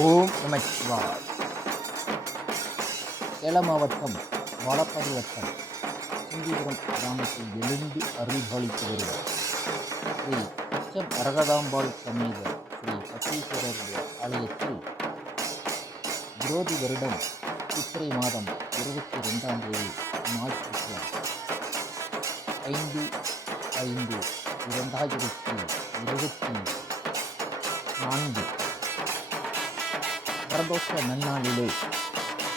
ஓம் நமச்சிவாய். சேலம் மாவட்டம் வாழப்பாடி வட்டம் சிந்திபுரம் கிராமத்தில் எழுந்து அருள்பாலித்து வருவார் ஸ்ரீ அச்சம் அரகதாம்பாள் சமேத ஸ்ரீ பட்டீஸ்வரர் ஆலயத்தில் விரோதி வருடம் சித்திரை மாதம் 22ஆம் தேதி மார்ச் 5/5/2024 பிரதோஷ நன்னாளிலே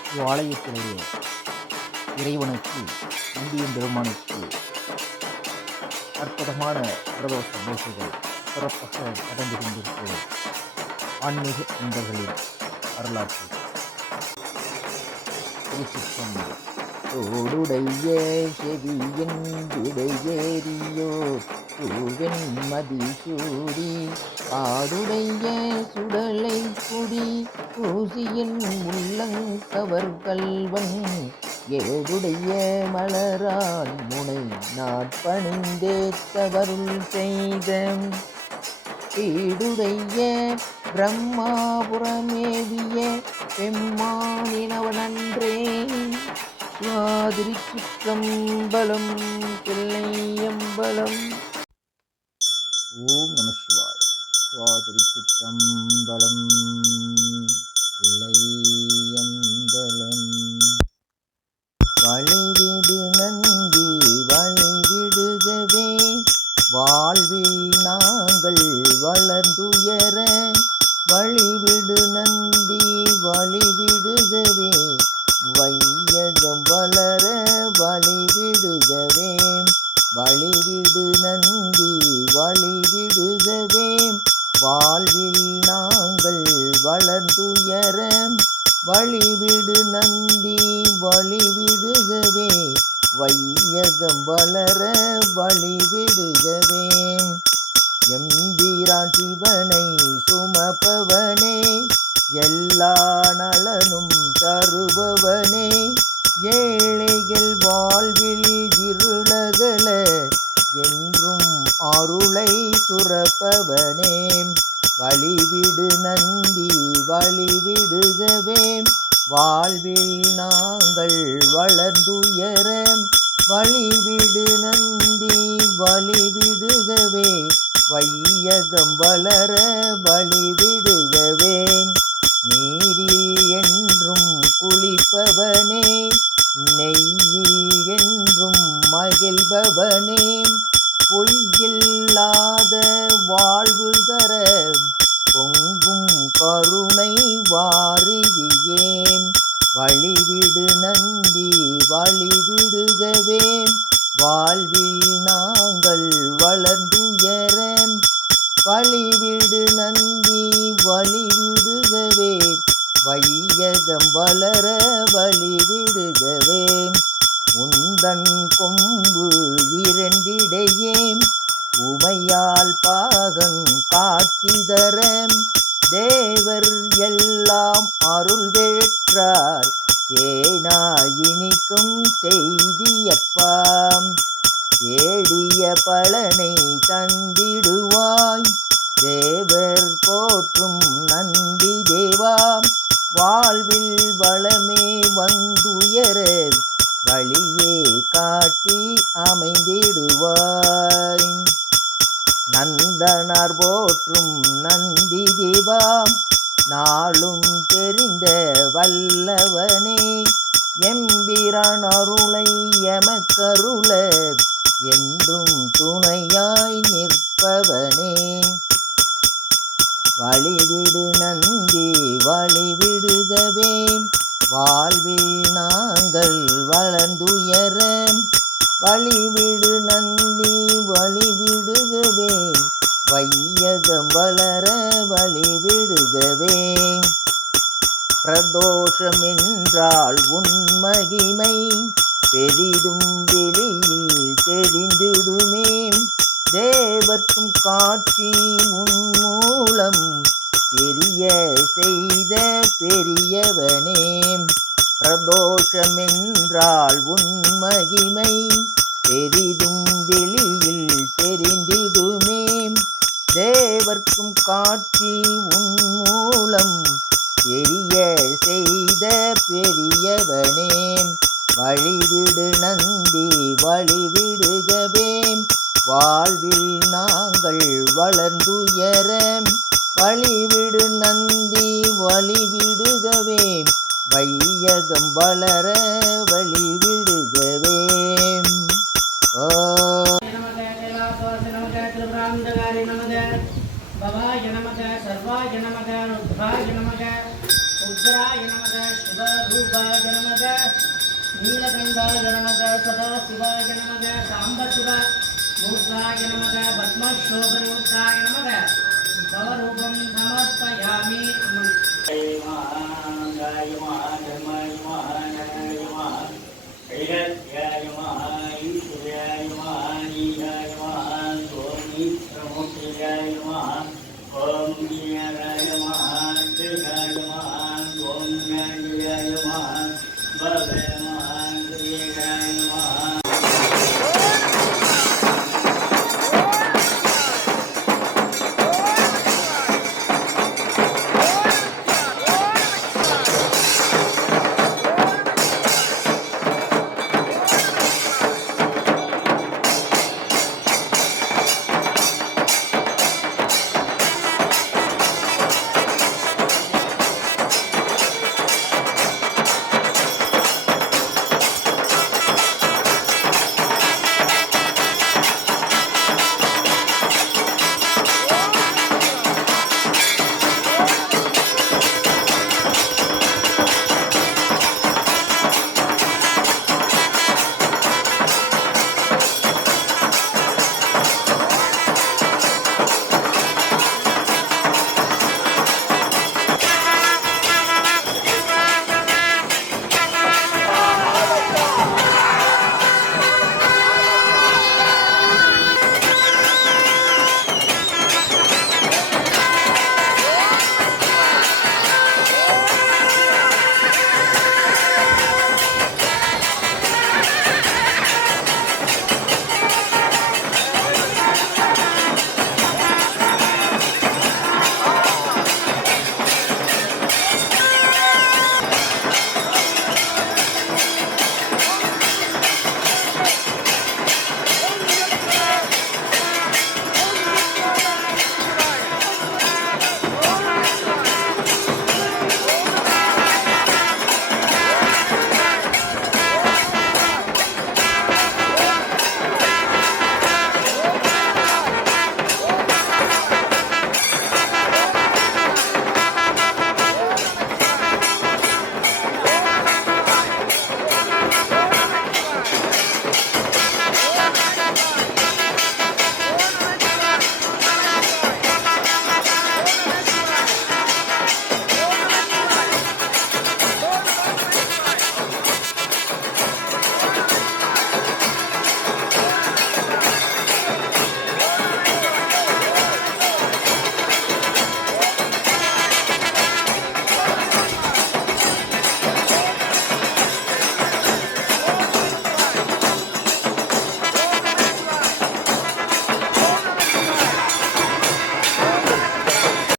இவ்வாலயத்திலேயே இறைவனுக்கு இந்தியன் பெருமானுக்கு அற்புதமான பிரதோஷ பூஜைகள் சிறப்பாக நடந்து கொண்டிருக்கிறது. ஆன்மீக நண்பர்களின் வரலாற்று திருச்சிற்றம்பலம். தோடுடைய செவியின் விடையேறியோ தூவெண் மதிசூடி ஆடுடைய சுடலை குடி ஊசியின் உள்ளங்கவர் கல்வன் ஏடுடைய மலரான் முனை நாட்பணிந்தேத்தவருள் செய்த பீடுடைய பிரம்மாபுரமேவிய பெம்மானினவனன்றே சுவாதிருச்சிற்றம்பலம் தில்லையம்பலம். ஓம் நம சிவாய். சுவாதிருச்சிற்றம்பலம் தில்லையம்பலம். வழிவிடு நந்தி வழிவிடுகவே வாழ்வில் நாங்கள் வளர்ந்துயர வழிவிடு நந்தி வழிவிடுகவே வையகம் வளர வழிவிடுகவே வழிவிடு நந்தி வழிவிடுகவே வாழ்வில் நாங்கள் வளர்ந்துயர வழிவிடு நந்தி வழிவிடுகவே வையகம் வளர வழிவிடுகவே எம்பிரான் சிவனை சுமப்பவனே எல்லா நலனும் தருபவனே ஏழைகள் வாழ்வில் இருளகல என்றும் அருளை சுரப்பவனே வழிவிடு நந்தி வழிவிடுகவே வாழ்வில் நாங்கள் வளர்ந்துயர வழிவிடு நந்தி வழிவிடுகவே வையகம் வளர வழிவிடுகவே நீரில் என்றும் குளிப்பவனே நெய்யில் என்றும் மகிழ்பவனே பொய்யில்லாத வாழ்வு தர பொங்கும் கருணை வாரிதியே வழிவிடு நந்தி வழிவிடுகவே வாழ்வில் நாங்கள் வளர்ந்துயர வழிவிடு நந்தி வழிவிடுகவே வையகம் வளர வழிவிடுகவே உந்தன் கொம்பு இரண்டிடையே உமையால் பாகன் காட்சி தர தேவர் எல்லாம் அருள் பெற்றார் தேனாயினிக்கும் செய்தியப்பாம் தேடிய பலனை தந்திடுவாய் தேவர் போற்றும் நந்தி தேவா வாழ்வில் வளமே வந்துயர வழியே காட்டி அமைந்திடுவாய் நந்தனார் போற்றும் நந்தி தேவா நாளும் தெரிந்த வல்லவனே எம்பிரான் அருளை எமக்கருள என்றும் துணையாய் நிற்பவனே வழிவிடு நந்தி வழிவிடுகவே வாழ்வில் நாங்கள் வளர்ந்துயர வழிவிடு நந்தி வழிவிடுகவே வையகம் வளர வழிவிடுகவே பிரதோஷம் என்றால் உன் மகிமை பெரிதும் வெளியில் தெரிந்திடுமே தேவர்க்கும் காட்சி உன் மூலம் தெரிய செய்த பெரியவனே பிரதோஷம் என்றால் உன் மகிமை பெரிதும் வெளியில் தெரிந்திடுமே தேவர்க்கும் காட்சி உன் மூலம் வழிவிடு நந்தி வழிவிடுகவே வாழ்வில் நாங்கள் வளர்ந்துயர வழிவிடு நந்தி வழிவிடுகவே வையகம் வளர வழிவிடுகவே. ஓ भवाय नमः सर्वाय नमः रुद्राय नमः उग्राय नमः शुभरूपाय नमः नीलकण्ठाय नमः सदाशिवाय नमः साम्बशिव मूर्ताय नमः पद्मशोभरूपाय नमः भवरूपं समर्पयामि. जय